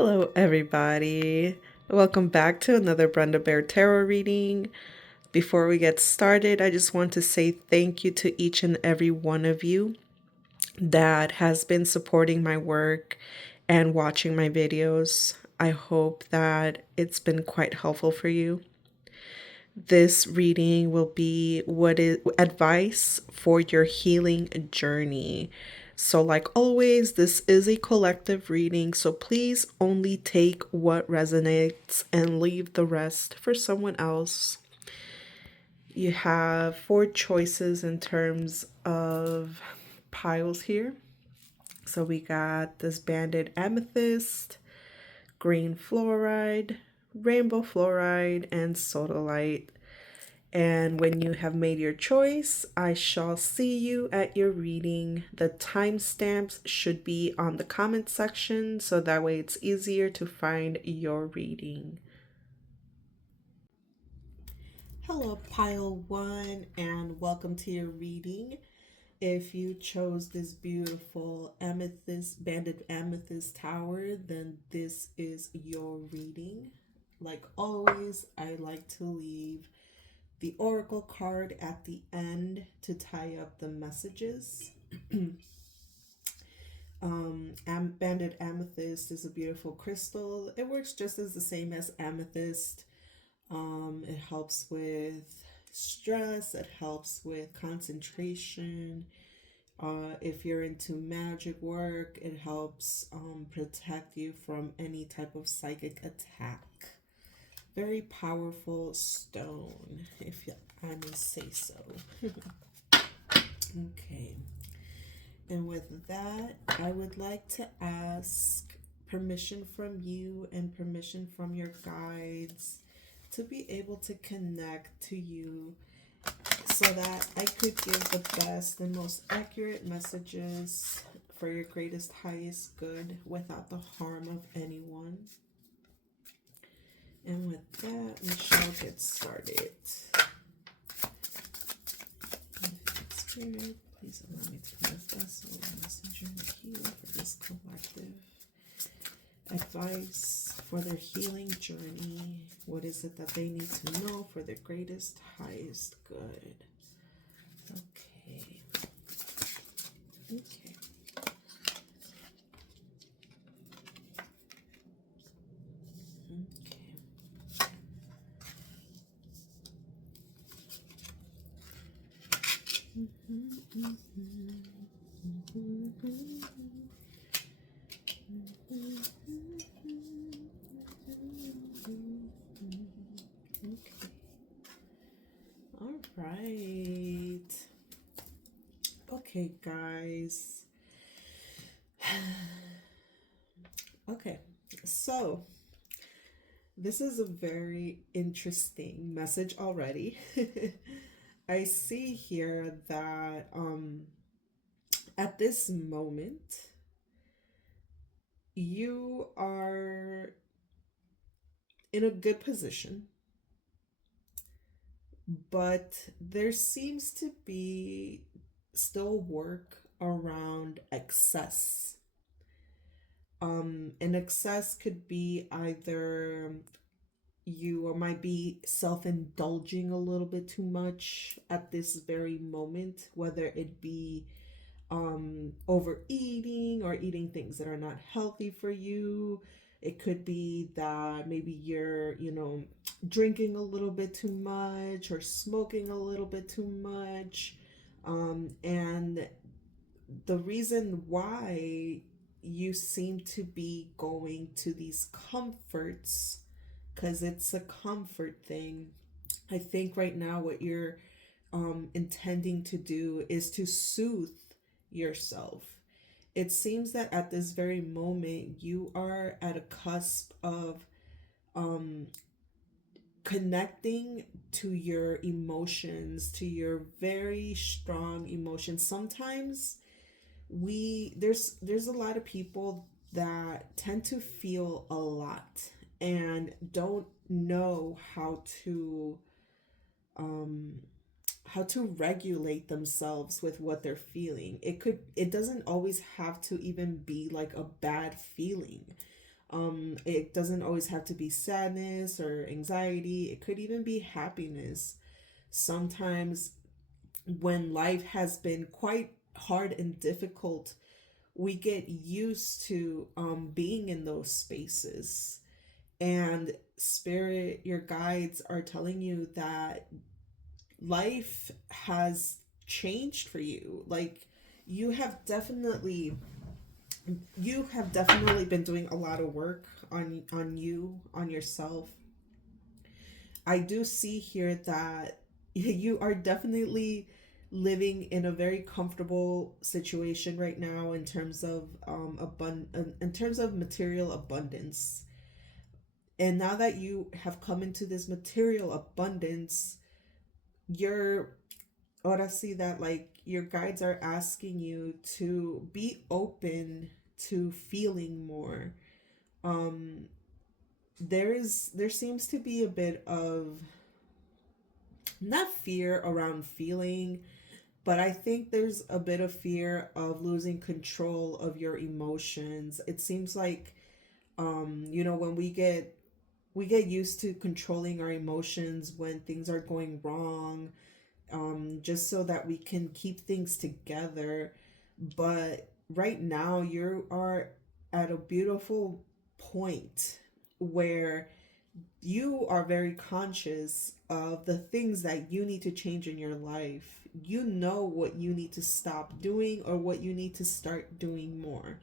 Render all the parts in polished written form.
Hello, everybody. Welcome back to another Brenda Bear Tarot reading. Before we get started, I just want to say thank you to each and every one of you that has been supporting my work and watching my videos. I hope that it's been quite helpful for you. This reading will be what is advice for your healing journey. So, like always, this is a collective reading, so please only take what resonates and leave the rest for someone else. You have four choices in terms of piles here. So, we got this banded amethyst, green fluoride, rainbow fluoride, and sodalite. And when you have made your choice, I shall see you at your reading. The timestamps should be on the comment section so that way it's easier to find your reading. Hello, pile one, and welcome to your reading. If you chose this beautiful amethyst, banded amethyst tower, then this is your reading. Like always, I like to leave the oracle card at the end to tie up the messages. Banded amethyst is a beautiful crystal. It works just as the same as amethyst. It helps with stress, it helps with concentration. If you're into magic work, it helps protect you from any type of psychic attack. Very powerful stone, if I may say so. Okay. And with that, I would like to ask permission from you and permission from your guides to be able to connect to you so that I could give the best and most accurate messages for your greatest, highest good without the harm of anyone. And with that, we shall get started. Spirit, please allow me to be a vessel, a messenger, and a healer for this collective. Advice for their healing journey. What is it that they need to know for their greatest, highest good? Okay. Okay. All right. Okay, guys. Okay, so this is a very interesting message already. I see here that at this moment you are in a good position, but there seems to be still work around excess. And excess could be either you might be self-indulging a little bit too much at this very moment, whether it be overeating or eating things that are not healthy for you. It could be that maybe you're, drinking a little bit too much or smoking a little bit too much. And the reason why you seem to be going to these comforts, because it's a comfort thing. I think right now what you're intending to do is to soothe yourself. It seems that at this very moment you are at a cusp of um, connecting to your emotions, to your very strong emotions. Sometimes there's a lot of people that tend to feel a lot and don't know um how to regulate themselves with what they're feeling. It doesn't always have to even be like a bad feeling. It doesn't always have to be sadness or anxiety, it could even be happiness. Sometimes when life has been quite hard and difficult, we get used to being in those spaces. And spirit, your guides are telling you that life has changed for you. Like, you have definitely you have definitely been doing a lot of work on you, on yourself. I do see here that you are definitely living in a very comfortable situation right now in terms of in terms of material abundance. And now that you have come into this material abundance, you're ahora see that, like, your guides are asking you to be open to feeling more. Um there seems to be a bit of, not fear around feeling, but I think there's a bit of fear of losing control of your emotions. It seems like, when we get used to controlling our emotions when things are going wrong, just so that we can keep things together. But right now, you are at a beautiful point where you are very conscious of the things that you need to change in your life. You know what you need to stop doing or what you need to start doing more.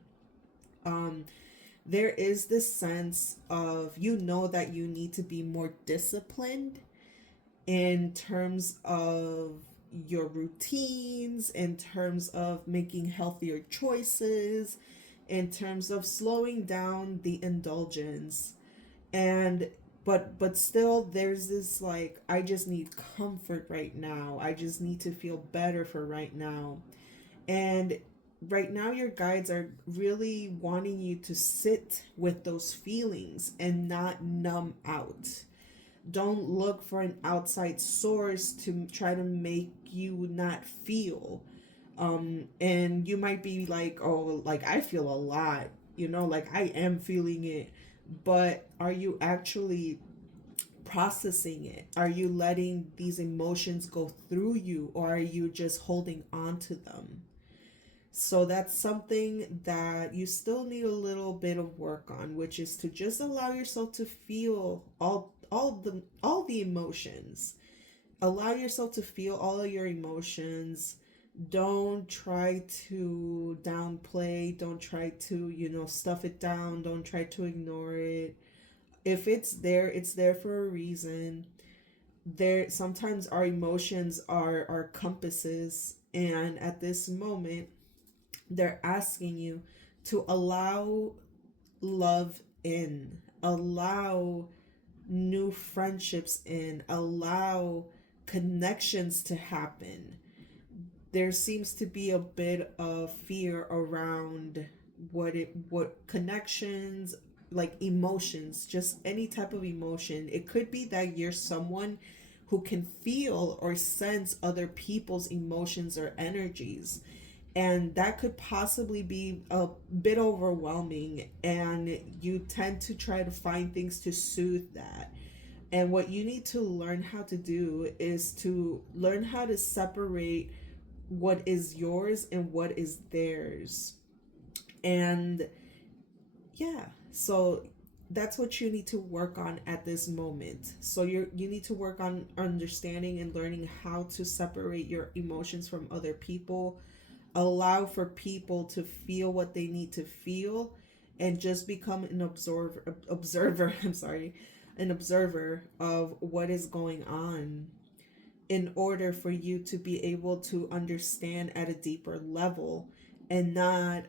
Um, there is this sense of, that you need to be more disciplined in terms of your routines, in terms of making healthier choices, in terms of slowing down the indulgence. And but still there's this, like, I just need comfort right now. I just need to feel better for right now. And right now your guides are really wanting you to sit with those feelings and not numb out. Don't look for an outside source to try to make you not feel. And you might be like, oh, like, I feel a lot, like, I am feeling it. But are you actually processing it? Are you letting these emotions go through you, or are you just holding on to them? So that's something that you still need a little bit of work on, which is to just allow yourself to feel all the emotions. Allow yourself to feel all of your emotions. Don't try to downplay, don't try to, stuff it down, don't try to ignore it. If it's there for a reason. There sometimes our emotions are our compasses, and at this moment they're asking you to allow love in, allow new friendships in, allow connections to happen. There seems to be a bit of fear around what connections, like emotions, just any type of emotion. It could be that you're someone who can feel or sense other people's emotions or energies, and that could possibly be a bit overwhelming, and you tend to try to find things to soothe that. And what you need to learn how to do is to learn how to separate what is yours and what is theirs. And yeah, so that's what you need to work on at this moment. So you need to work on understanding and learning how to separate your emotions from other people. Allow for people to feel what they need to feel, and just become an observer I'm sorry, an observer of what is going on, in order for you to be able to understand at a deeper level, and not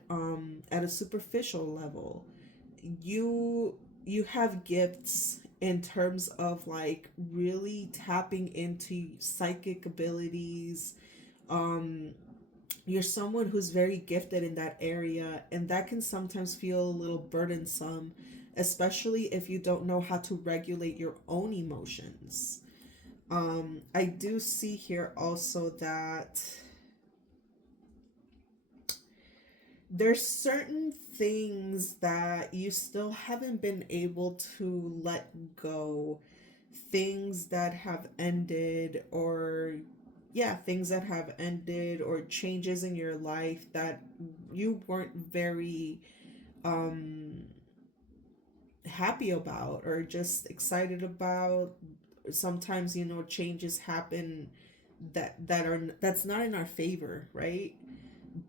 at a superficial level. You have gifts in terms of, like, really tapping into psychic abilities. um you're someone who's very gifted in that area, and that can sometimes feel a little burdensome, especially if you don't know how to regulate your own emotions. I do see here also that there's certain things that you still haven't been able to let go, things that have ended, or yeah, things that have ended, or changes in your life that you weren't very um happy about or just excited about. Sometimes, changes happen that's not in our favor, right?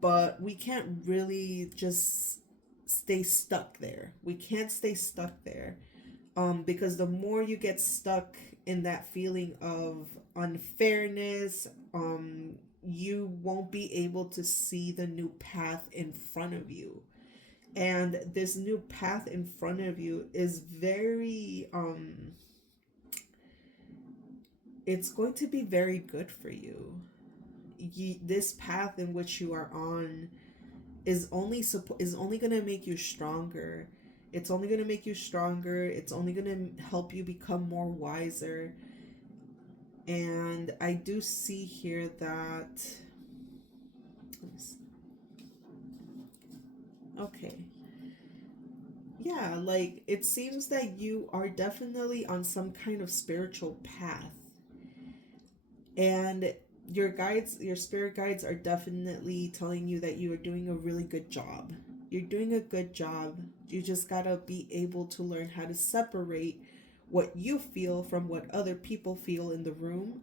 But we can't really just stay stuck there. We can't stay stuck there, because the more you get stuck in that feeling of unfairness, you won't be able to see the new path in front of you. And this new path in front of you is very it's going to be very good for you. This path in which you are on is only going to make you stronger. It's only going to make you stronger. It's only going to help you become more wiser. And I do see here that, okay, yeah, like it seems that you are definitely on some kind of spiritual path. And your spirit guides are definitely telling you that you are doing a really good job. You're doing a good job. You just gotta be able to learn how to separate what you feel from what other people feel in the room,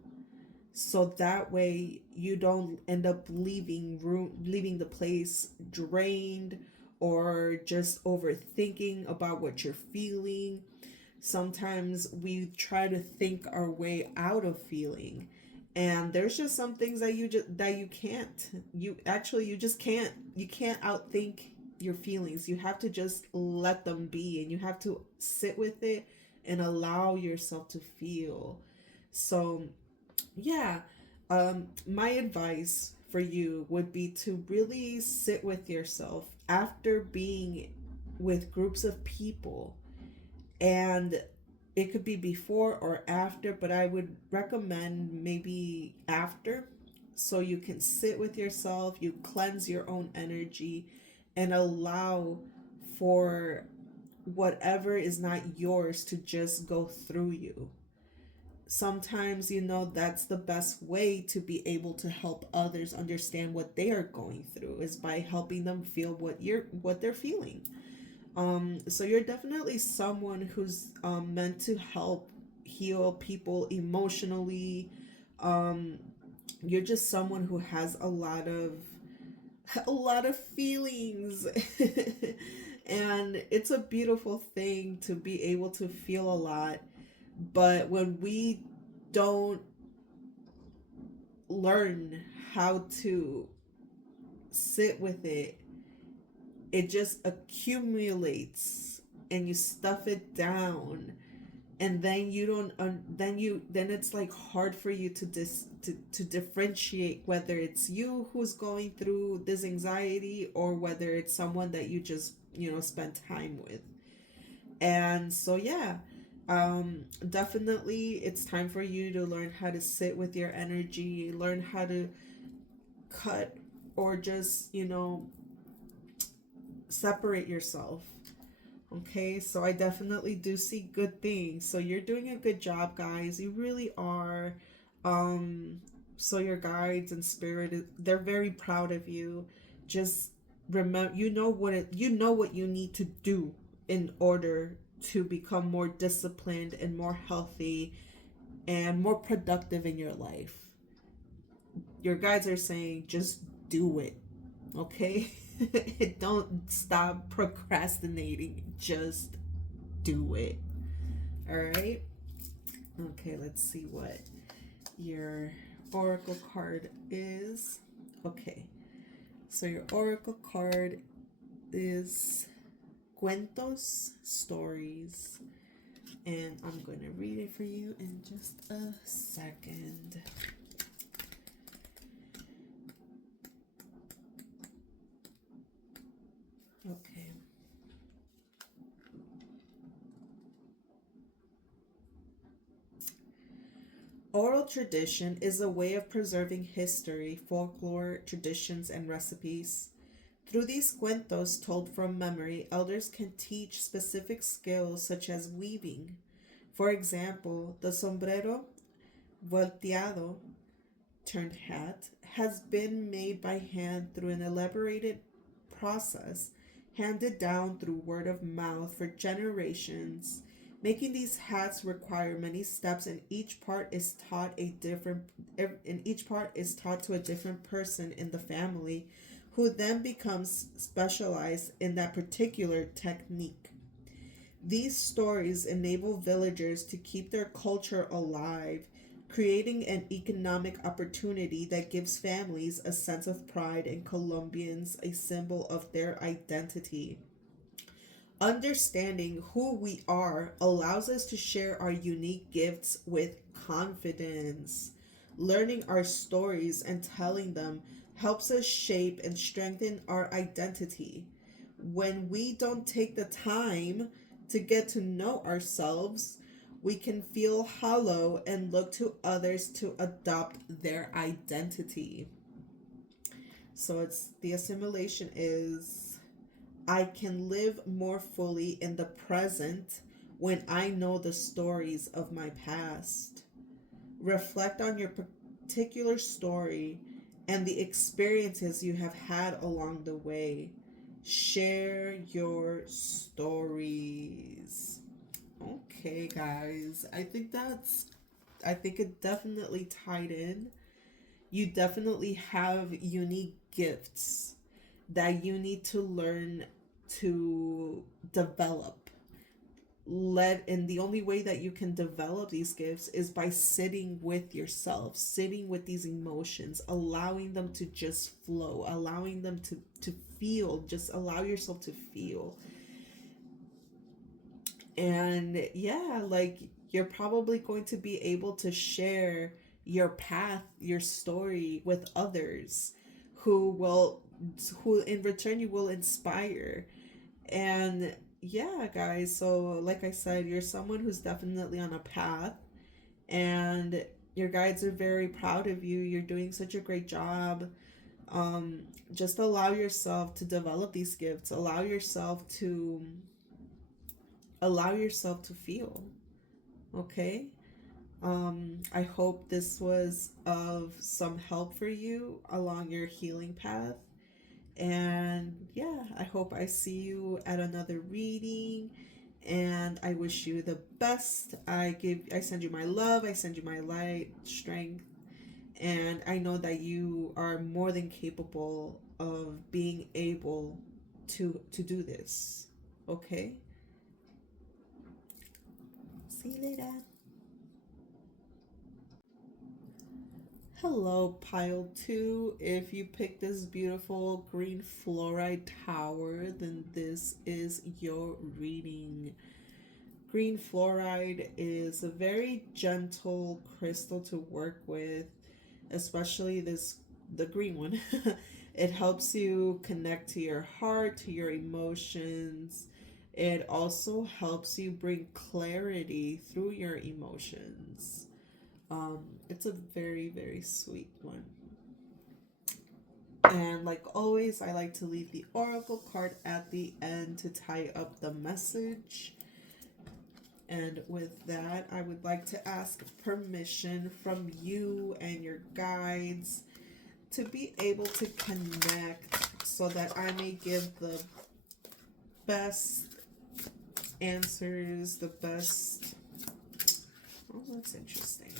so that way you don't end up leaving the place drained, or just overthinking about what you're feeling. Sometimes we try to think our way out of feeling, and there's just some things that you can't. You just can't. You can't outthink your feelings. You have to just let them be, and you have to sit with it and allow yourself to feel. So yeah, my advice for you would be to really sit with yourself after being with groups of people. And it could be before or after, but I would recommend maybe after, so you can sit with yourself, you cleanse your own energy, and allow for whatever is not yours to just go through you. Sometimes, that's the best way to be able to help others understand what they are going through, is by helping them feel what they're feeling. So you're definitely someone who's meant to help heal people emotionally. um you're just someone who has a lot of feelings. And it's a beautiful thing to be able to feel a lot. But when we don't learn how to sit with it, it just accumulates and you stuff it down. And then you don't then it's like hard for you to differentiate whether it's you who's going through this anxiety, or whether it's someone that you just spend time with. And so yeah, definitely it's time for you to learn how to sit with your energy, learn how to cut, or just separate yourself. Okay, so I definitely do see good things. So you're doing a good job, guys. You really are. Um, so your guides and spirit, they're very proud of you. Just remember, you know what you need to do in order to become more disciplined and more healthy and more productive in your life. Your guides are saying just do it. Okay? Don't stop procrastinating. Just do it. All right? Okay, let's see what your oracle card is. Okay. So your oracle card is cuentos, stories. And I'm going to read it for you in just a second. Okay. Oral tradition is a way of preserving history, folklore, traditions, and recipes. Through these cuentos told from memory, elders can teach specific skills such as weaving. For example, the sombrero volteado turned hat has been made by hand through an elaborated process handed down through word of mouth for generations. Making these hats require many steps, and each part is taught to a different person in the family, who then becomes specialized in that particular technique. These stories enable villagers to keep their culture alive, creating an economic opportunity that gives families a sense of pride and Colombians a symbol of their identity. Understanding who we are allows us to share our unique gifts with confidence. Learning our stories and telling them helps us shape and strengthen our identity. When we don't take the time to get to know ourselves, we can feel hollow and look to others to adopt their identity. So it's the assimilation is I can live more fully in the present when I know the stories of my past. Reflect on your particular story and the experiences you have had along the way. Share your stories. Okay, guys. I think it definitely tied in. You definitely have unique gifts that you need to learn to develop. And the only way that you can develop these gifts is by sitting with yourself, sitting with these emotions, allowing them to just flow, allowing them to feel, just allow yourself to feel. And yeah, like you're probably going to be able to share your path, your story with others who in return you will inspire. And yeah, guys, so like I said, you're someone who's definitely on a path, and your guides are very proud of you. You're doing such a great job. Just allow yourself to develop these gifts. Allow yourself to feel. Okay? I hope this was of some help for you along your healing path. And yeah, I hope I see you at another reading. And I wish you the best. I send you my love, I send you my light, strength, and I know that you are more than capable of being able to do this. Okay? See you later. Hello, pile 2. If you pick this beautiful green fluoride tower, then this is your reading. Green fluoride is a very gentle crystal to work with, especially the green one. It helps you connect to your heart, to your emotions. It also helps you bring clarity through your emotions. It's a very, very sweet one. And like always, I like to leave the oracle card at the end to tie up the message. And with that, I would like to ask permission from you and your guides to be able to connect so that I may give the best answers, the best... Oh, that's interesting.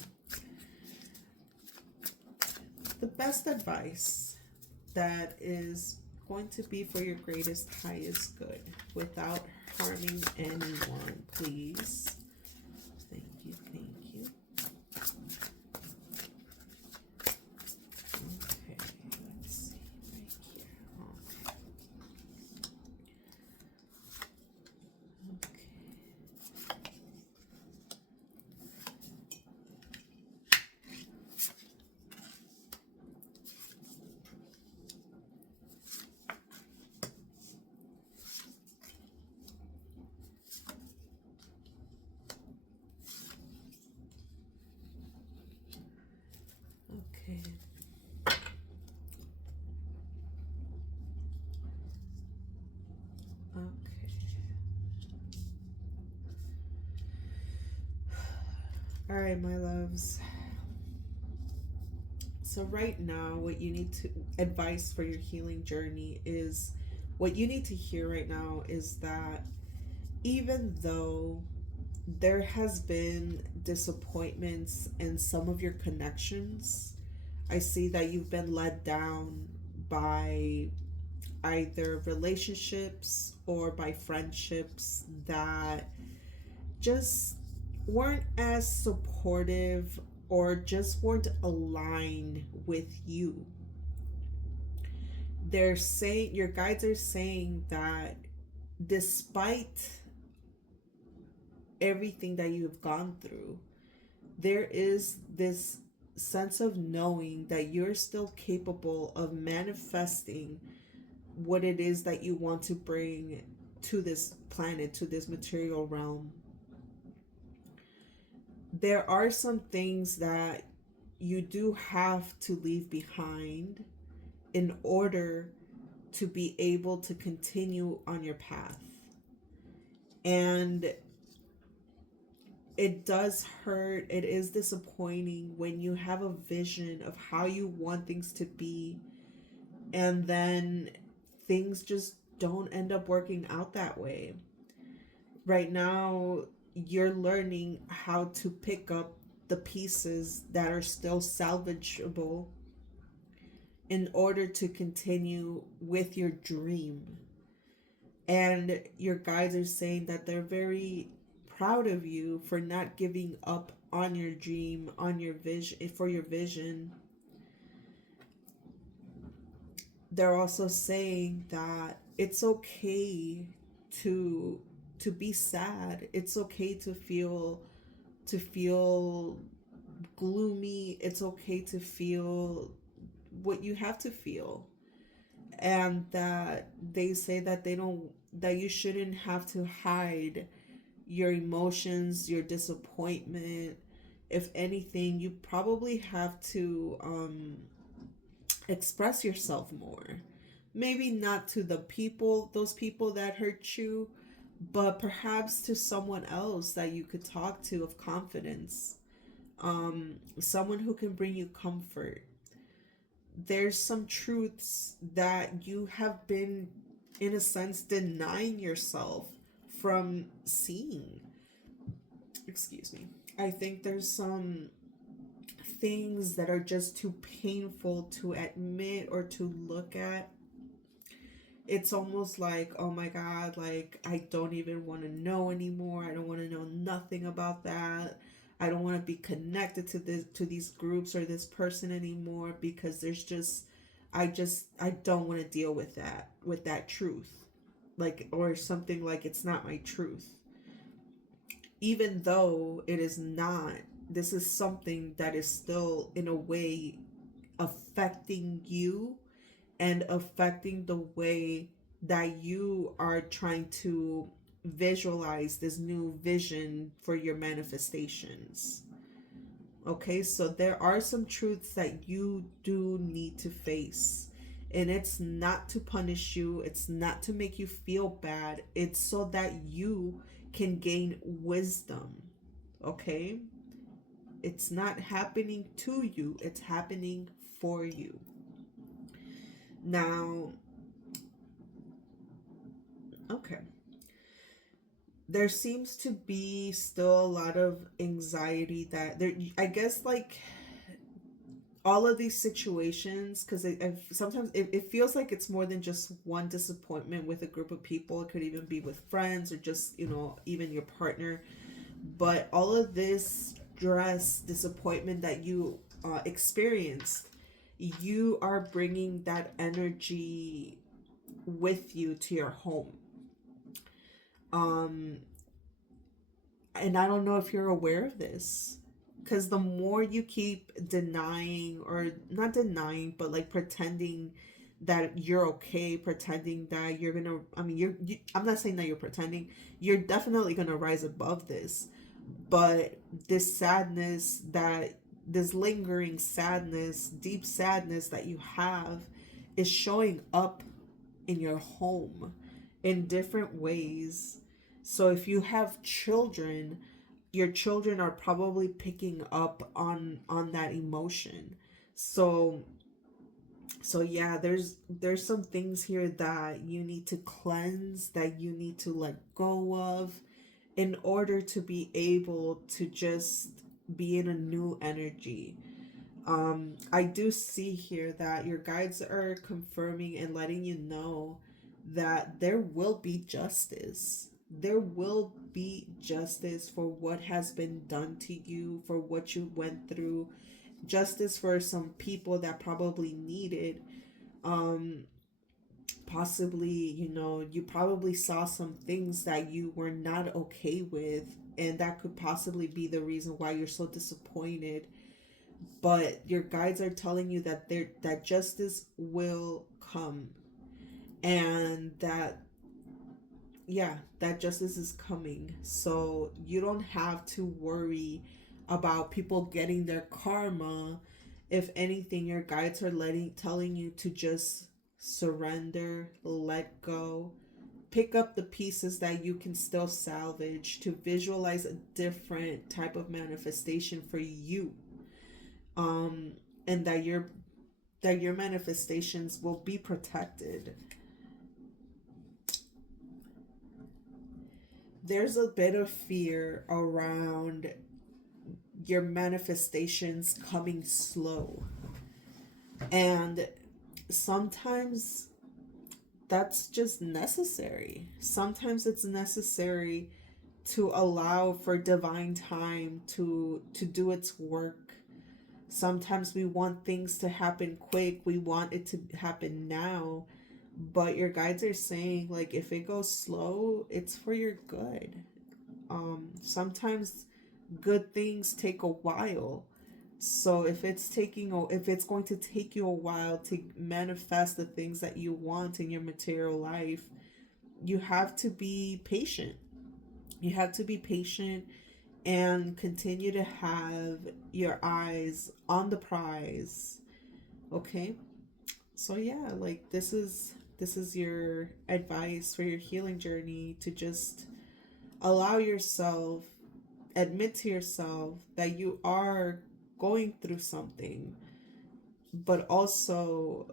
The best advice that is going to be for your greatest, highest good without harming anyone, please. Thank you, thank you. Okay, let's see right here. Okay. Okay. All right, my loves. So right now, what you need to advice for your healing journey is what you need to hear right now is that even though there has been disappointments in some of your connections, I see that you've been let down by either relationships or by friendships that just weren't as supportive or just weren't aligned with you. They're saying, your guides are saying that despite everything that you've gone through, there is this sense of knowing that you're still capable of manifesting what it is that you want to bring to this planet, to this material realm. There are some things that you do have to leave behind in order to be able to continue on your path. And it does hurt, it is disappointing when you have a vision of how you want things to be, and then things just don't end up working out that way. Right now, you're learning how to pick up the pieces that are still salvageable in order to continue with your dream. And your guides are saying that they're very proud of you for not giving up on your dream, on your vision, for your vision. They're also saying that it's okay to be sad. It's okay to feel gloomy. It's okay to feel what you have to feel. And that they say that they don't that you shouldn't have to hide your emotions, your disappointment. If anything, you probably have to express yourself more. Maybe not to those people that hurt you, but perhaps to someone else that you could talk to of confidence. Someone who can bring you comfort. There's some truths that you have been, in a sense, denying yourself from seeing. Excuse me. I think there's some things that are just too painful to admit or to look at. It's almost like, oh my God, like I don't even want to know anymore. I don't want to know nothing about that. I don't want to be connected to these groups or this person anymore because I don't want to deal with that truth. Like, or something like it's not my truth. Even though it is not, this is something that is still in a way affecting you and affecting the way that you are trying to visualize this new vision for your manifestations. Okay, so there are some truths that you do need to face. And it's not to punish you, it's not to make you feel bad, it's so that you can gain wisdom. Okay? It's not happening to you, it's happening for you. Now, okay. There seems to be still a lot of anxiety that there, I guess, like all of these situations, because sometimes it feels like it's more than just one disappointment with a group of people. It could even be with friends or just, even your partner. But all of this stress, disappointment that you experienced, you are bringing that energy with you to your home. And I don't know if you're aware of this, because the more you keep denying, or not denying, but like pretending that you're okay, pretending that you're gonna, I mean, I'm not saying that you're pretending, you're definitely gonna rise above this, but this sadness, this lingering sadness, deep sadness that you have is showing up in your home. in different ways. So if you have children, your children are probably picking up on that emotion. So yeah, there's some things here that you need to cleanse, that you need to let go of in order to be able to just be in a new energy. I do see here that your guides are confirming and letting you know that there will be justice. There will be justice for what has been done to you, for what you went through, justice for some people that probably needed. Um, Possibly, you probably saw some things that you were not okay with, and that could possibly be the reason why you're so disappointed. But your guides are telling you that that justice will come, and that, yeah, that justice is coming. So you don't have to worry about people getting their karma. If anything, your guides are telling you to just surrender, let go, pick up the pieces that you can still salvage, to visualize a different type of manifestation for you. um and that your manifestations will be protected. There's a bit of fear around your manifestations coming slow, and sometimes that's just necessary. Sometimes it's necessary to allow for divine time to do its work. Sometimes we want things to happen quick, we want it to happen now, but your guides are saying, like, if it goes slow, it's for your good. Sometimes good things take a while. So if it's going to take you a while to manifest the things that you want in your material life, you have to be patient. You have to be patient and continue to have your eyes on the prize. Okay? So yeah, like, this is your advice for your healing journey, to just allow yourself, admit to yourself that you are going through something, but also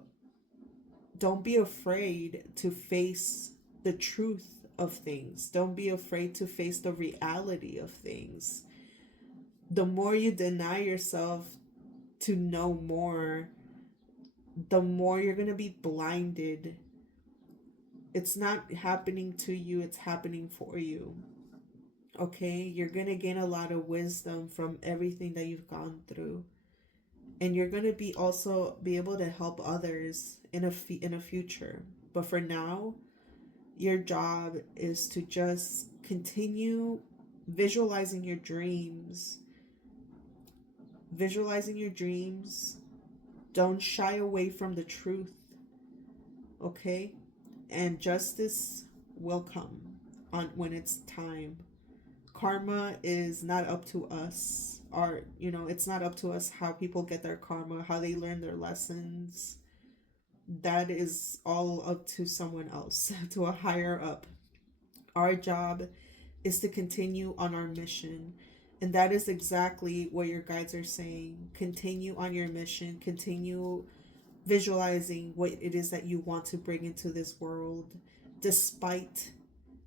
don't be afraid to face the truth of things. Don't be afraid to face the reality of things. The more you deny yourself to know more, the more you're going to be blinded. It's not happening to you, it's happening for you. Okay? You're going to gain a lot of wisdom from everything that you've gone through. And you're going to be also be able to help others in a future. But for now, your job is to just continue visualizing your dreams. Visualizing your dreams. Don't shy away from the truth. Okay? And justice will come on when it's time. Karma is not up to us. Or, it's not up to us how people get their karma, how they learn their lessons. That is all up to someone else, to a higher up. Our job is to continue on our mission. And that is exactly what your guides are saying. Continue on your mission. Continue visualizing what it is that you want to bring into this world, despite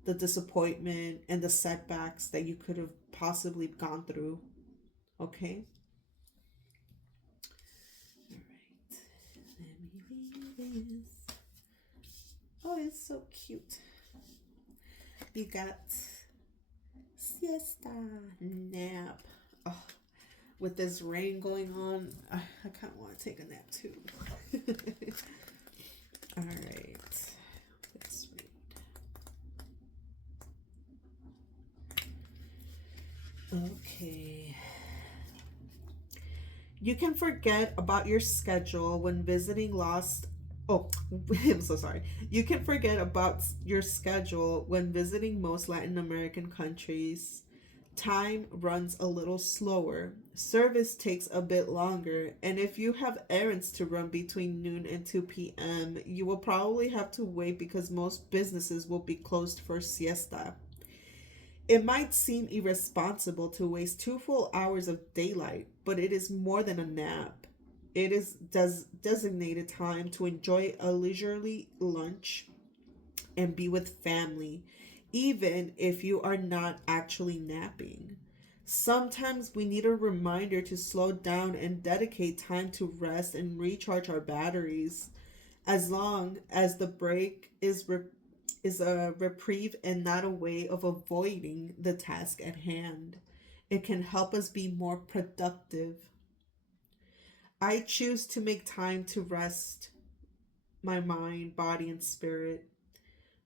the disappointment and the setbacks that you could have possibly gone through. Okay? All right. Let me read this. Oh, it's so cute. You got siesta, nap. Oh, with this rain going on, I kind of want to take a nap too. All right. Let's read. Okay. You can forget about your schedule when visiting lost. Oh, I'm so sorry. You can forget about your schedule when visiting most Latin American countries. Time runs a little slower, service takes a bit longer, and if you have errands to run between noon and 2 p.m., you will probably have to wait because most businesses will be closed for siesta. It might seem irresponsible to waste 2 full hours of daylight, but it is more than a nap. It is designated time to enjoy a leisurely lunch and be with family, even if you are not actually napping. Sometimes we need a reminder to slow down and dedicate time to rest and recharge our batteries. As long as the break is a reprieve and not a way of avoiding the task at hand, it can help us be more productive. I choose to make time to rest my mind, body, and spirit.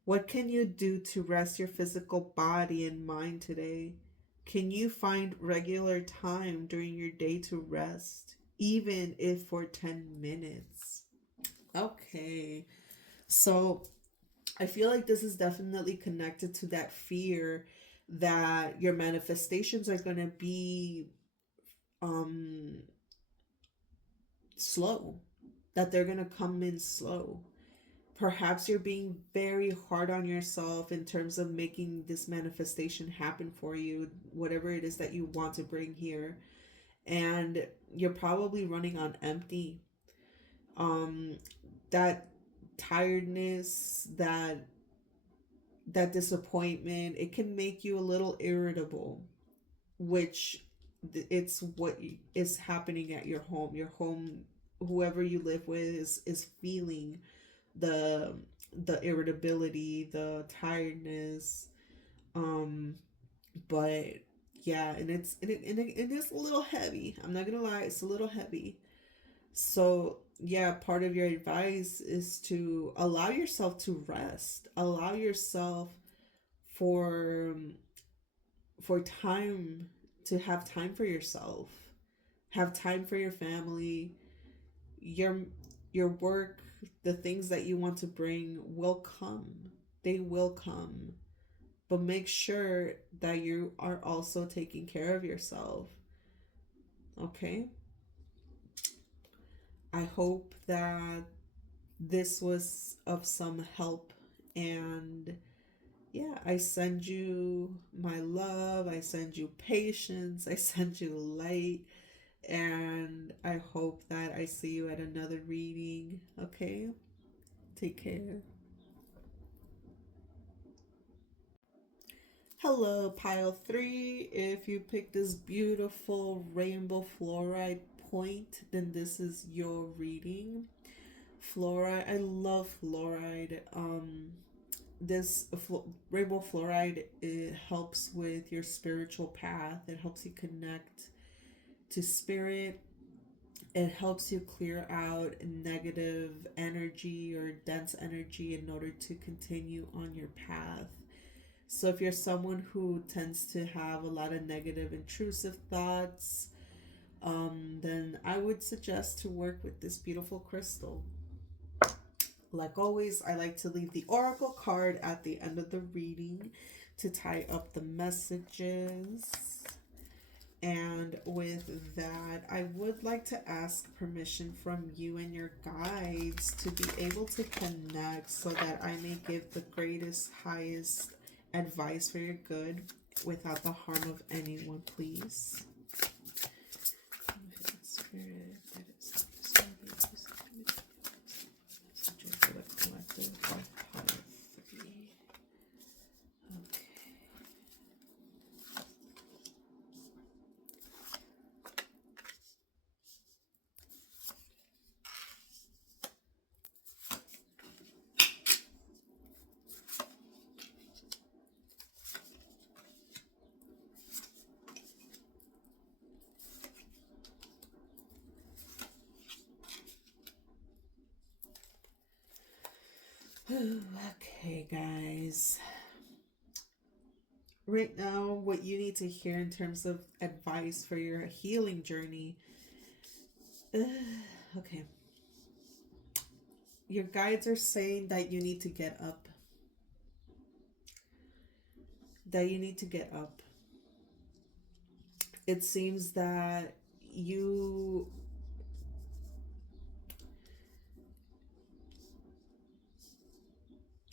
What can you do to rest your physical body and mind today? Can you find regular time during your day to rest, even if for 10 minutes? Okay, so I feel like this is definitely connected to that fear that your manifestations are going to be um slow, that they're going to come in slow. Perhaps you're being very hard on yourself in terms of making this manifestation happen for you, whatever it is that you want to bring here. And you're probably running on empty. Um, that tiredness, that disappointment, it can make you a little irritable, which it's what is happening at your home, whoever you live with is feeling the the irritability, the tiredness. um but yeah, and it's a little heavy. I'm not gonna lie, it's a little heavy. So yeah, part of your advice is to allow yourself to rest, allow yourself for time, to have time for yourself, have time for your family, your work. The things that you want to bring will come, they will come, but make sure that you are also taking care of yourself. Okay, I hope that this was of some help, and yeah, I send you my love, I send you patience, I send you light, and I hope that I see you at another reading. Okay, take care. Hello, pile three. If you pick this beautiful rainbow fluoride point, then this is your reading. Fluoride, I love fluoride. This rainbow fluoride, it helps with your spiritual path. It helps you connect to spirit. It helps you clear out negative energy or dense energy in order to continue on your path. So if you're someone who tends to have a lot of negative intrusive thoughts, then I would suggest to work with this beautiful crystal. Like always, I like to leave the oracle card at the end of the reading to tie up the messages. And with that, I would like to ask permission from you and your guides to be able to connect so that I may give the greatest, highest advice for your good without the harm of anyone, please. Spirit, that is for the collective of part 3. Okay, guys. Right now, what you need to hear in terms of advice for your healing journey. Okay. Your guides are saying that you need to get up. That you need to get up. it seems that you,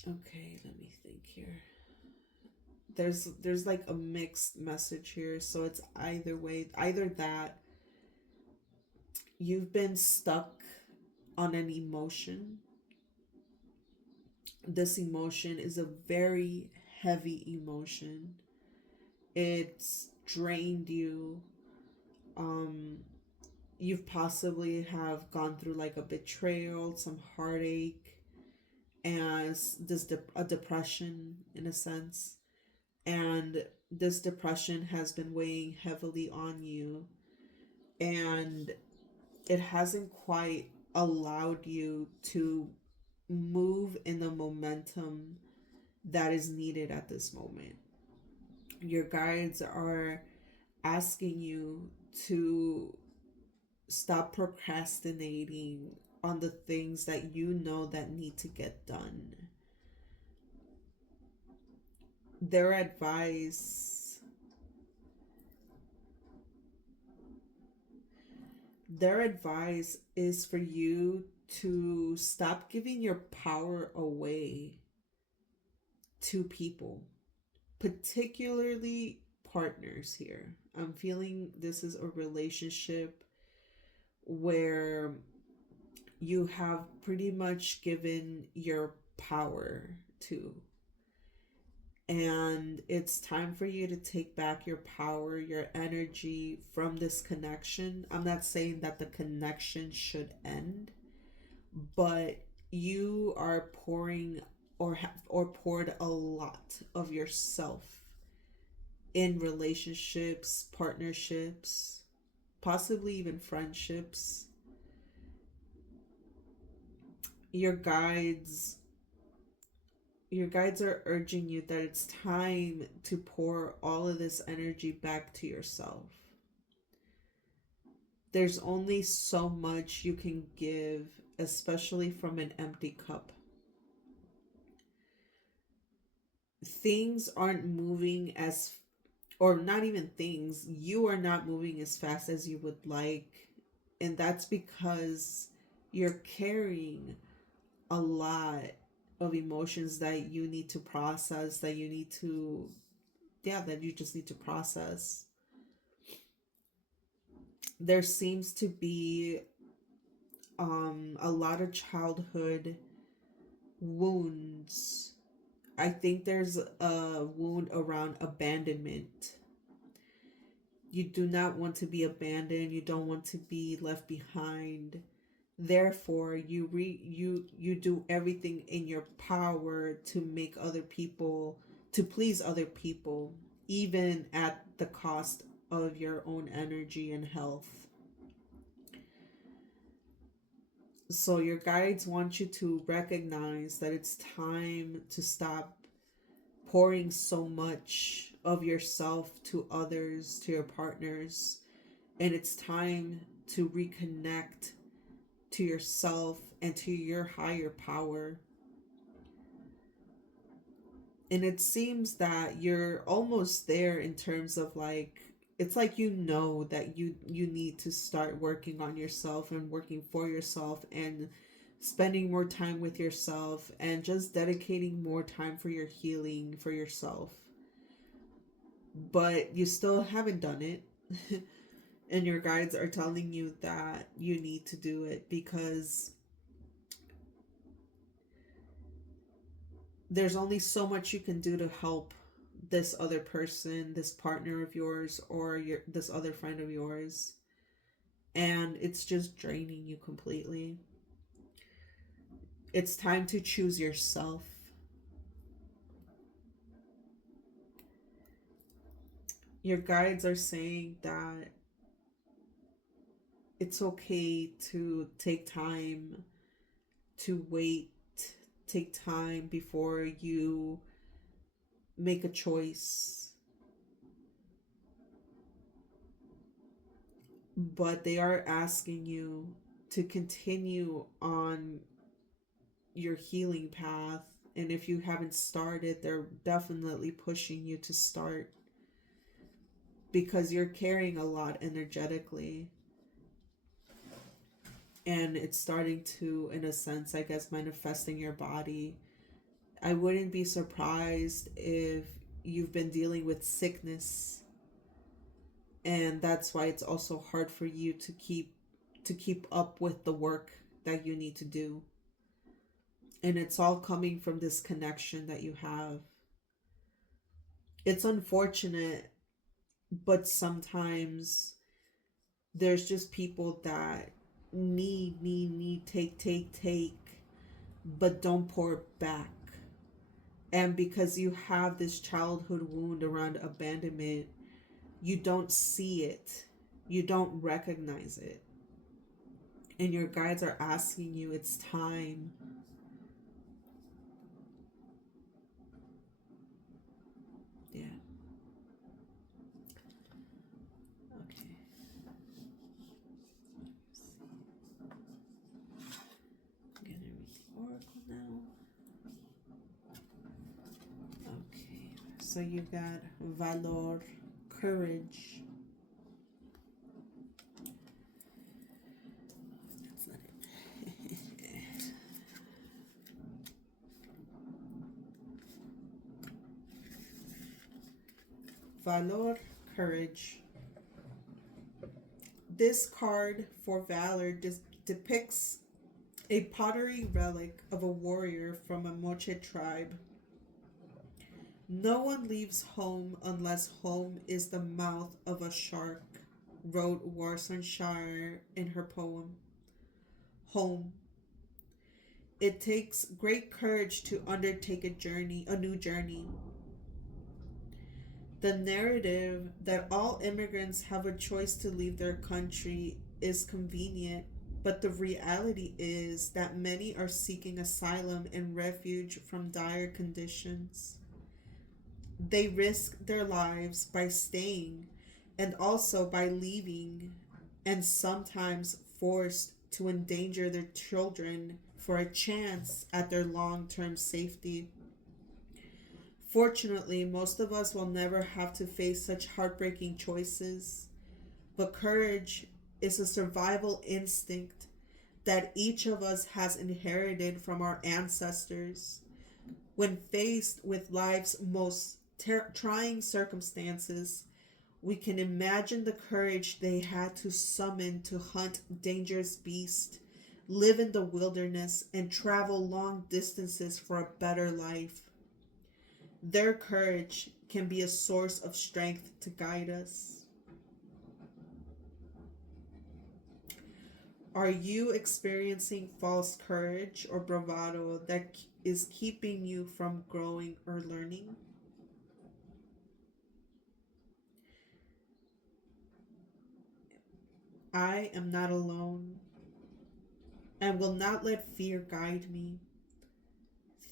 okay, let me think here. There's like a mixed message here, so it's either way, either that you've been stuck on an emotion. This emotion is a very heavy emotion. It's drained you. um you've possibly have gone through like a betrayal, some heartache, as a depression in a sense, and this depression has been weighing heavily on you, and it hasn't quite allowed you to move in the momentum that is needed at this moment. Your guides are asking you to stop procrastinating on the things that you know that need to get done. Their advice their advice is for you to stop giving your power away to people, particularly partners here. I'm feeling this is a relationship where you have pretty much given your power to. And it's time for you to take back your power, your energy from this connection. I'm not saying that the connection should end, but you are pouring or poured a lot of yourself in relationships, partnerships, possibly even friendships. Your guides your guides are urging you that it's time to pour all of this energy back to yourself. There's only so much you can give, especially from an empty cup. Things aren't moving as, or not even things, you are not moving as fast as you would like. And that's because you're carrying a lot of emotions that you need to process, that you need to, yeah, that you just need to process. There seems to be a lot of childhood wounds. I think there's a wound around abandonment. You do not want to be abandoned, you don't want to be left behind. Therefore, you do everything in your power to make other people, to please other people, even at the cost of your own energy and health. So your guides want you to recognize that it's time to stop pouring so much of yourself to others, to your partners, and it's time to reconnect to yourself and to your higher power. And it seems that you're almost there in terms of like, it's like you know that you need to start working on yourself and working for yourself and spending more time with yourself and just dedicating more time for your healing for yourself. But you still haven't done it. And your guides are telling you that you need to do it because there's only so much you can do to help this other person, this partner of yours, or this other friend of yours. And it's just draining you completely. It's time to choose yourself. Your guides are saying that it's okay to take time to wait, take time before you make a choice. But they are asking you to continue on your healing path. And if you haven't started, they're definitely pushing you to start. because you're carrying a lot energetically. And it's starting to, in a sense, I guess, manifesting your body. I wouldn't be surprised if you've been dealing with sickness, and that's why it's also hard for you to keep up with the work that you need to do. And it's all coming from this connection that you have. It's unfortunate, but sometimes there's just people that need, take, but don't pour back. And because you have this childhood wound around abandonment, you don't see it, you don't recognize it. And your guides are asking you, it's time. Yeah. Okay. I'm gonna read the oracle now. Okay. So you got valor, courage. That's not it. Valor, courage. This card for valor depicts a pottery relic of a warrior from a Moche tribe. No one leaves home unless home is the mouth of a shark, wrote Warsanshire in her poem. Home. It takes great courage to undertake a new journey. The narrative that all immigrants have a choice to leave their country is convenient, but the reality is that many are seeking asylum and refuge from dire conditions. They risk their lives by staying and also by leaving, and sometimes forced to endanger their children for a chance at their long term safety. Fortunately, most of us will never have to face such heartbreaking choices, but courage is a survival instinct that each of us has inherited from our ancestors. When faced with life's most trying circumstances, we can imagine the courage they had to summon to hunt dangerous beasts, live in the wilderness, and travel long distances for a better life. Their courage can be a source of strength to guide us. Are you experiencing false courage or bravado that is keeping you from growing or learning? I am not alone and will not let fear guide me.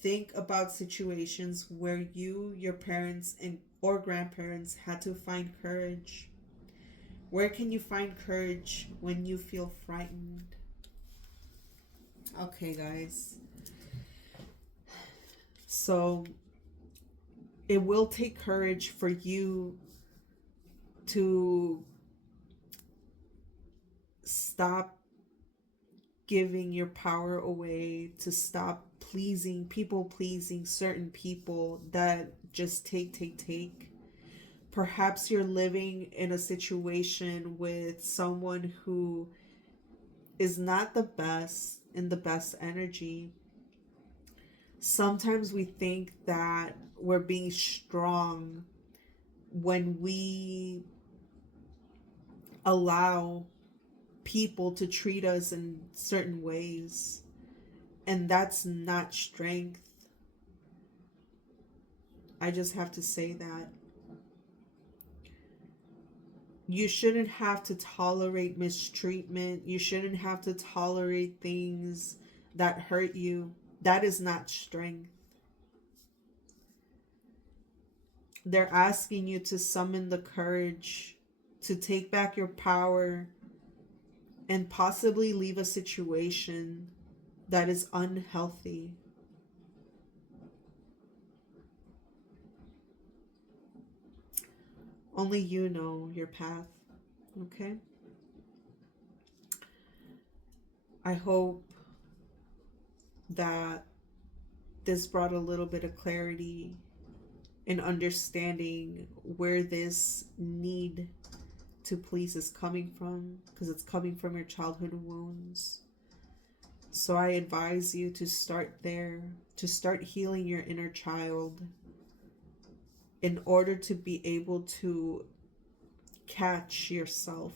Think about situations where you, your parents, and or grandparents had to find courage. Where can you find courage when you feel frightened? Okay, guys. So it will take courage for you to stop giving your power away, to stop pleasing certain people that just take. Perhaps you're living in a situation with someone who is not the best in the best energy. Sometimes we think that we're being strong when we allow people to treat us in certain ways, and that's not strength. I just have to say that. You shouldn't have to tolerate mistreatment. You shouldn't have to tolerate things that hurt you. That is not strength. They're asking you to summon the courage to take back your power and possibly leave a situation that is unhealthy. Only you know your path. Okay? I hope that this brought a little bit of clarity in understanding where this need to please is coming from, because it's coming from your childhood wounds. So I advise you to start there, to start healing your inner child in order to be able to catch yourself.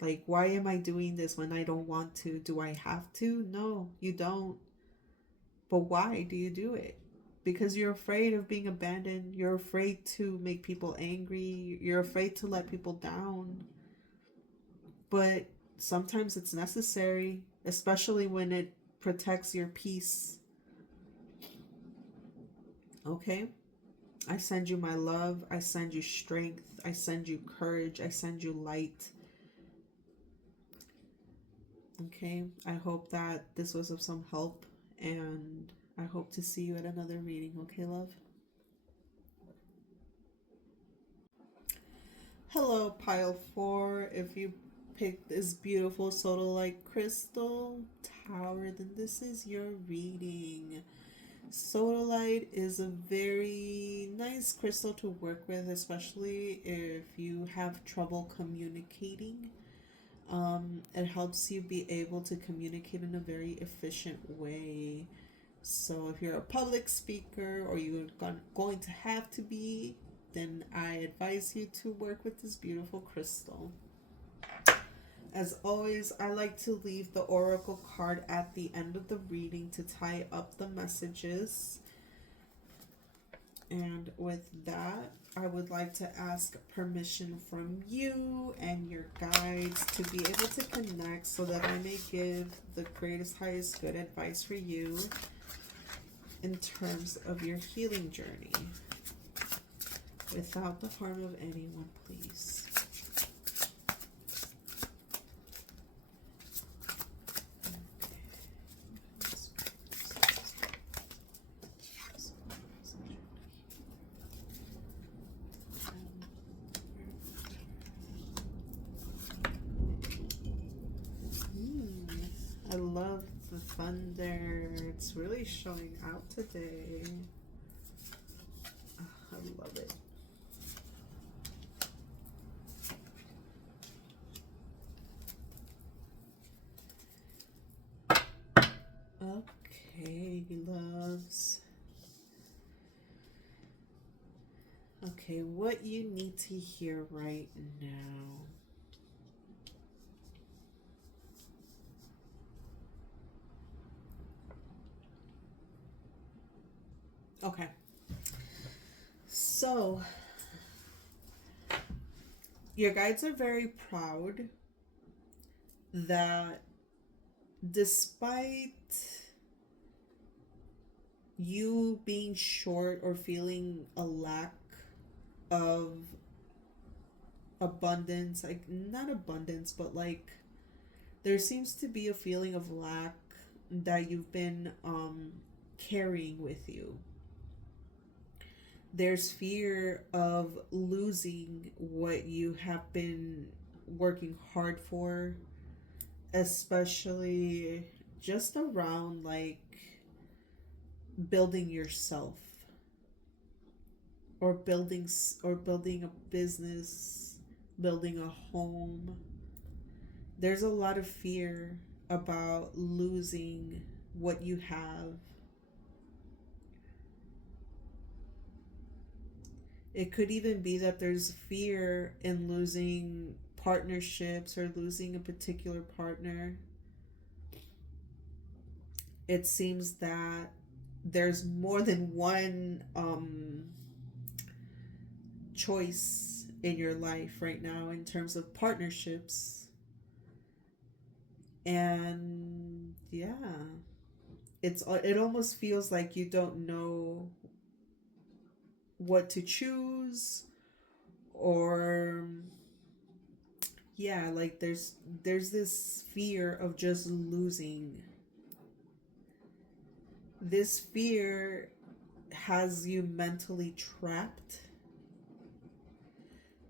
Like, why am I doing this when I don't want to? Do I have to? No, you don't. But why do you do it? Because you're afraid of being abandoned. You're afraid to make people angry. You're afraid to let people down. But sometimes it's necessary, especially when it protects your peace. Okay? I send you my love. I send you strength. I send you courage. I send you light. Okay? I hope that this was of some help, and I hope to see you at another reading. Okay, love? Hello, pile 4. If you picked this beautiful sodalite crystal tower, then this is your reading. Sodalite is a very nice crystal to work with, especially if you have trouble communicating. It helps you be able to communicate in a very efficient way. So if you're a public speaker or you're going to have to be, then I advise you to work with this beautiful crystal. As always, I like to leave the oracle card at the end of the reading to tie up the messages. And with that, I would like to ask permission from you and your guides to be able to connect so that I may give the greatest, highest good advice for you in terms of your healing journey without the harm of anyone, please. I love the thunder. It's really showing out today. I love it. Okay, loves. Okay, what you need to hear right now. Okay. So, your guides are very proud that despite you being short or feeling a lack of abundance, like not abundance, but like there seems to be a feeling of lack that you've been carrying with you. There's fear of losing what you have been working hard for, especially just around like building yourself or building a business, building a home. There's a lot of fear about losing what you have. It could even be that there's fear in losing partnerships or losing a particular partner. It seems that there's more than one choice in your life right now in terms of partnerships. And yeah, it almost feels like you don't know what to choose, or yeah, like there's this fear of just losing. This fear has you mentally trapped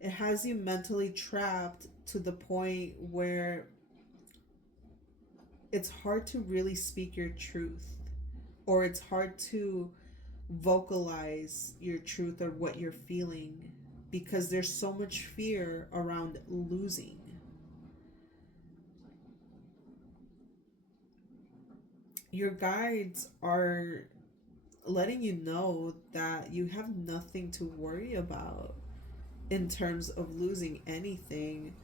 It has you mentally trapped to the point where it's hard to really speak your truth, or it's hard to vocalize your truth or what you're feeling, because there's so much fear around losing. Your guides are letting you know that you have nothing to worry about in terms of losing anything.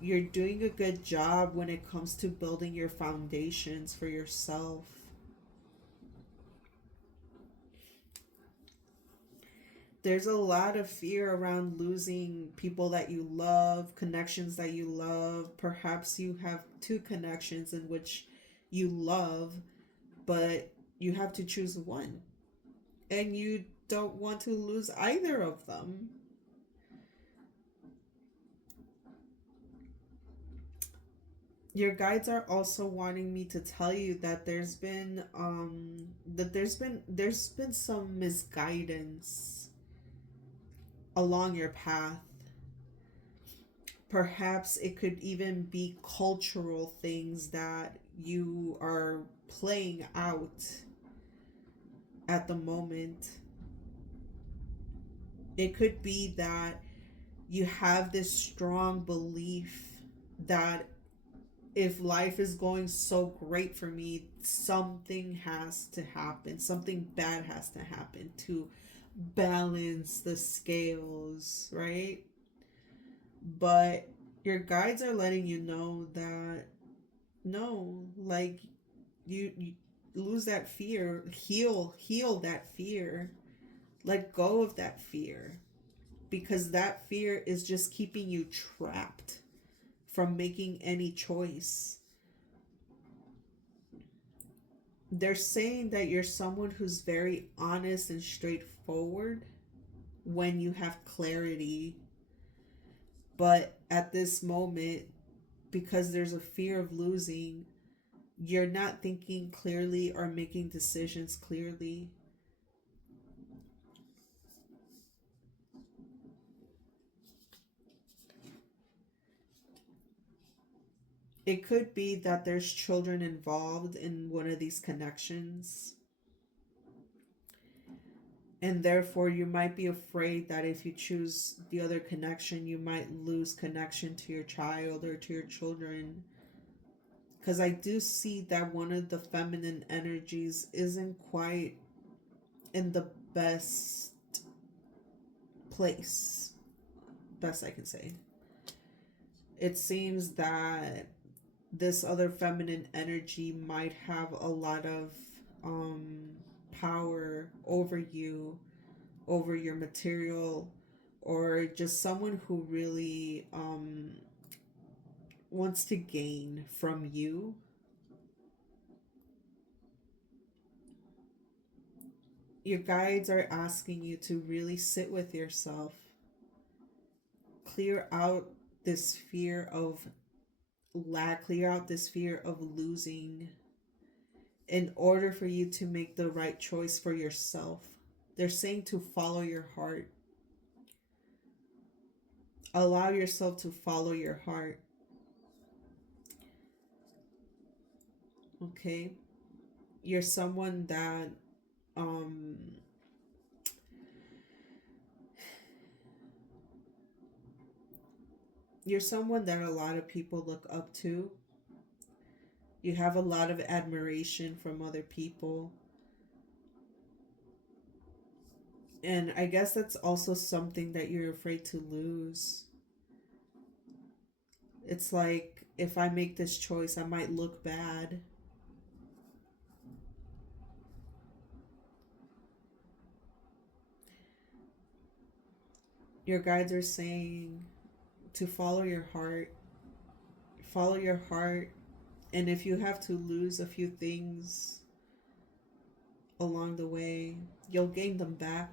You're doing a good job when it comes to building your foundations for yourself. There's a lot of fear around losing people that you love, connections that you love. Perhaps you have two connections in which you love, but you have to choose one. And you don't want to lose either of them. Your guides are also wanting me to tell you that there's been some misguidance along your path. Perhaps it could even be cultural things that you are playing out at the moment. It could be that you have this strong belief that if life is going so great for me, something has to happen. Something bad has to happen to balance the scales, right? But your guides are letting you know that no, like you lose that fear, heal that fear, let go of that fear, because that fear is just keeping you trapped from making any choice. They're saying that you're someone who's very honest and straightforward when you have clarity. But at this moment, because there's a fear of losing, you're not thinking clearly or making decisions clearly. It could be that there's children involved in one of these connections. And therefore, you might be afraid that if you choose the other connection, you might lose connection to your child or to your children. Because I do see that one of the feminine energies isn't quite in the best place. Best I can say. It seems that this other feminine energy might have a lot of um, power over you, over your material, or just someone who really wants to gain from you. Your guides are asking you to really sit with yourself, clear out this fear of lack, clear out this fear of losing in order for you to make the right choice for yourself. They're saying to follow your heart. Allow yourself to follow your heart. Okay? You're someone that um you're someone that a lot of people look up to. You have a lot of admiration from other people. And I guess that's also something that you're afraid to lose. It's like, if I make this choice, I might look bad. Your guides are saying to follow your heart. Follow your heart. And if you have to lose a few things along the way, you'll gain them back.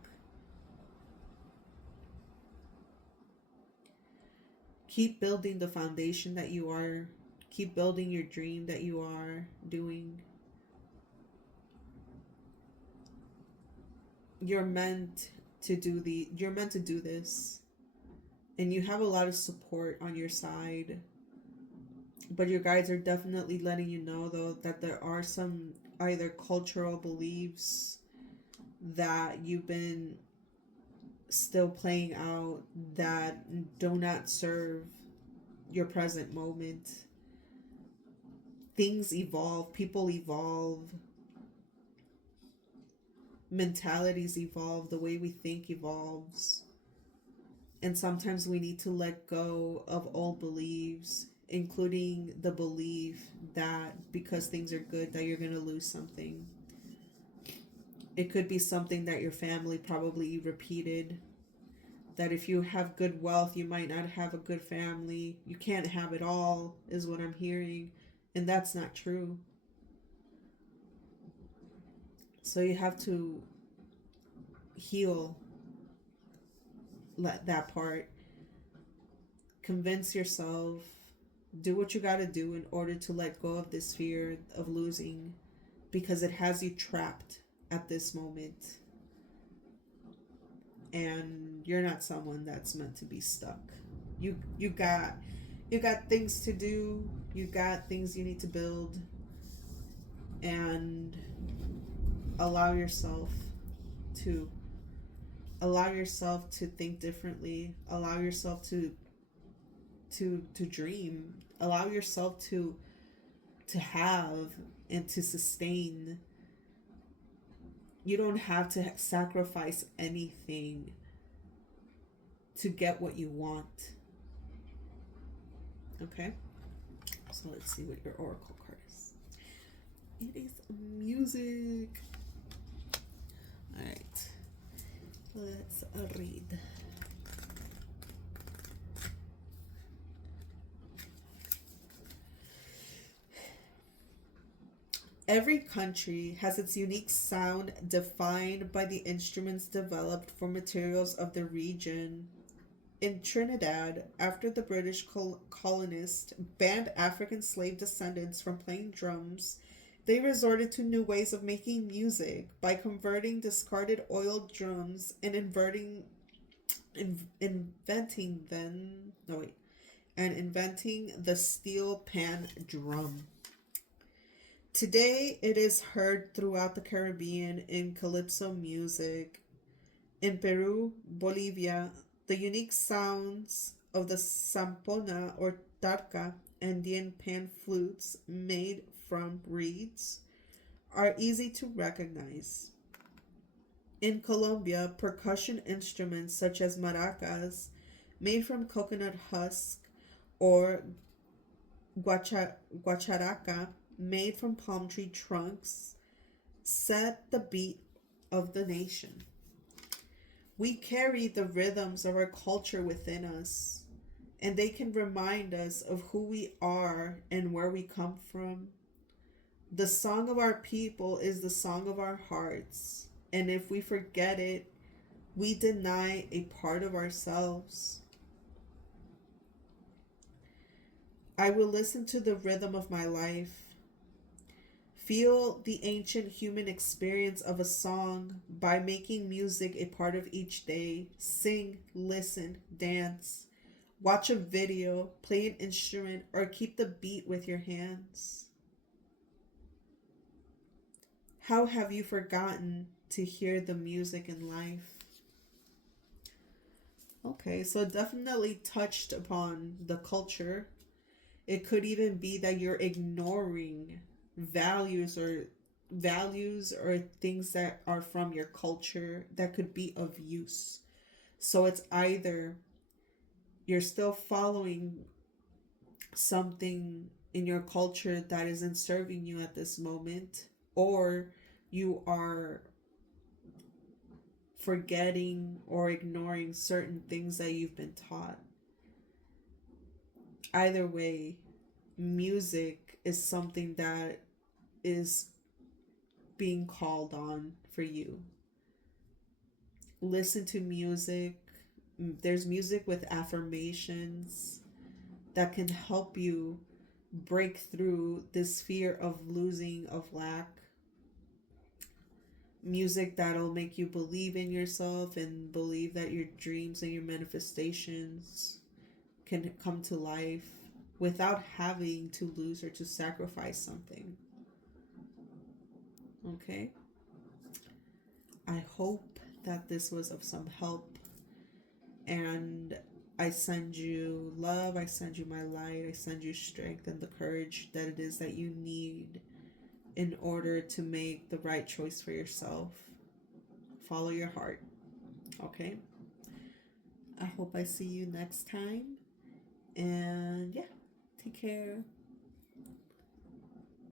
Keep building the foundation that you are. Keep building your dream that you are doing. You're meant to do this. and you have a lot of support on your side. But your guides are definitely letting you know, though, that there are some either cultural beliefs that you've been still playing out that do not serve your present moment. Things evolve, people evolve, mentalities evolve, the way we think evolves. And sometimes we need to let go of old beliefs, including the belief that because things are good that you're going to lose something. It could be something that your family probably repeated, that if you have good wealth, you might not have a good family. You can't have it all, is what I'm hearing. And that's not true. So you have to heal that part. Convince yourself. Do what you got to do in order to let go of this fear of losing, because it has you trapped at this moment. And you're not someone that's meant to be stuck. You got things to do. You got things you need to build, and allow yourself to think differently. Allow yourself to dream. Allow yourself to have and to sustain. You don't have to sacrifice anything to get what you want. Okay? So let's see what your oracle card is. It is music. Alright. Let's read. Every country has its unique sound defined by the instruments developed for materials of the region. In Trinidad, after the British colonists banned African slave descendants from playing drums, they resorted to new ways of making music by converting discarded oiled drums and inventing the steel pan drum. Today, it is heard throughout the Caribbean in calypso music. In Peru, Bolivia, the unique sounds of the zampona or tarca, Andean pan flutes made from reeds, are easy to recognize. In Colombia, percussion instruments such as maracas, made from coconut husk, or guacharaca, made from palm tree trunks, set the beat of the nation. We carry the rhythms of our culture within us, and they can remind us of who we are and where we come from. The song of our people is the song of our hearts, and if we forget it, we deny a part of ourselves. I will listen to the rhythm of my life. Feel the ancient human experience of a song by making music a part of each day. Sing, listen, dance, watch a video, play an instrument, or keep the beat with your hands. How have you forgotten to hear the music in life? Okay, so it definitely touched upon the culture. It could even be that you're ignoring values or things that are from your culture that could be of use. So it's either you're still following something in your culture that isn't serving you at this moment, or you are forgetting or ignoring certain things that you've been taught. Either way, music is something that is being called on for you. Listen to music. There's music with affirmations that can help you break through this fear of losing, of lack. music that'll make you believe in yourself and believe that your dreams and your manifestations can come to life without having to lose or to sacrifice something. Okay? I hope that this was of some help, and I send you love, I send you my light, I send you strength and the courage that it is that you need in order to make the right choice for yourself. Follow your heart. Okay? I hope I see you next time. And yeah, take care.